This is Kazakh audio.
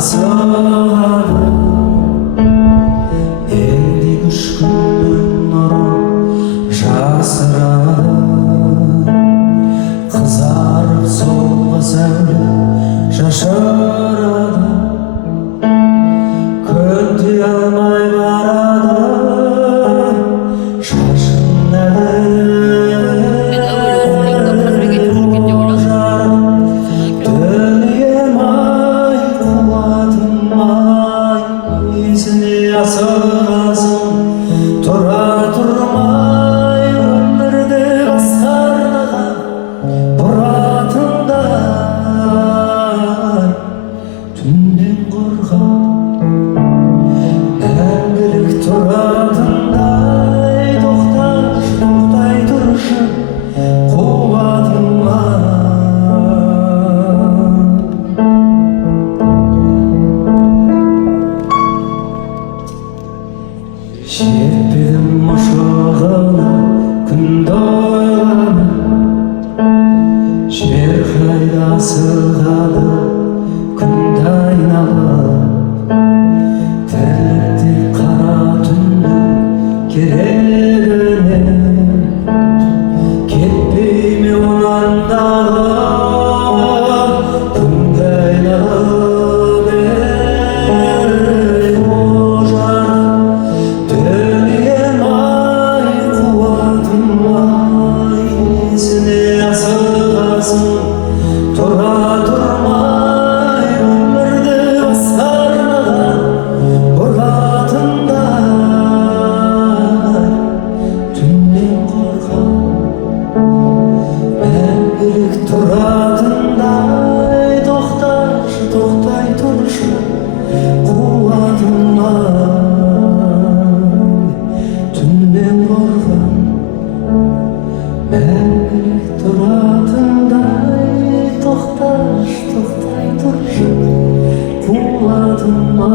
Asıldı elli üç günün nuru жасырады Kızarıp solga сәуле шашырады Көндей алмай барады шашын асығасың тұра тұрмай өмірді басқарған бұратындай түннен қорғап мәңгілік тұратындай тоқтай тұршы қуатыма жетпедім мұшағына күнді ойламай жер қайда асығады күнді айналып тірлікте қара түннің керегіне кетпей ме онан дағы күнді айналып тұра тұрмай өмірді басқарған бұратындай түннен қорқып мәңгілік тұратындай тоқтай тұршы қуатыма түннен қорқып мәңгілік тұратындай тоқтай тұршы қуатыма